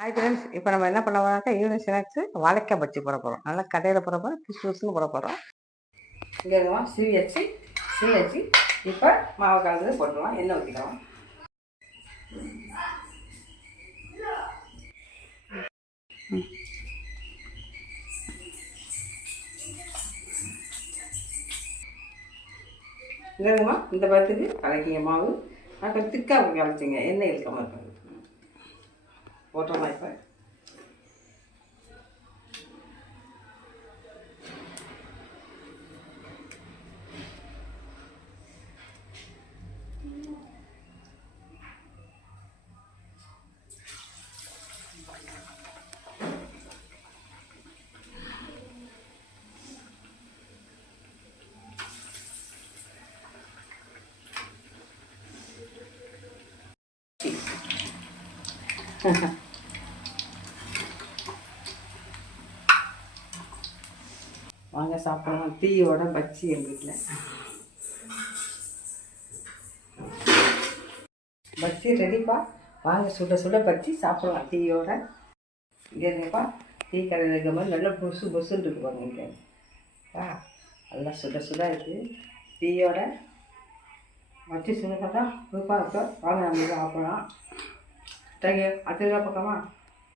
Hi friends, இப்போ நம்ம என்ன பண்ண போறோம்னாக்கா ஈவினிங் ஸ்நாக்ஸு வாழைக்காய் பஜ்ஜி போட போகிறோம். நல்லா கடையில் போட போகிறோம், புதுசு புதுசுன்னு போட போகிறோம். இங்கே இருக்கோம் சீ வச்சு இப்போ மாவு கலந்து போட்டுக்கலாம். எண்ணெய் ஊற்றிக்கலாம். இல்லைங்கம்மா, இந்த பழத்துக்கு கலக்கிங்க மாவு. அப்புறம் திக்காக கலச்சிங்க, எண்ணெய் இழுக்காமல் இருக்காது. போட்டோமா இப்போ வாங்க சாப்பிடலாம். டீயோட பஜ்ஜி எங்கள் வீட்டில் பஜ்ஜி ரெடிப்பா. வாங்க சுட சுட பஜ்ஜி சாப்பிடலாம் டீயோட. இங்கே இருங்கப்பா, டீ கடையில் இருக்கிற மாதிரி நல்லா பொசுன்னு இருக்கு பாருங்க. இங்கே நல்லா சுட சுட இருக்குது டீயோட பஜ்ஜி சுட சுட சூப்பராக இருக்கும். வாங்க நம்ம சாப்பிடலாம். தேங்க்யூ. அடுத்த பக்கமா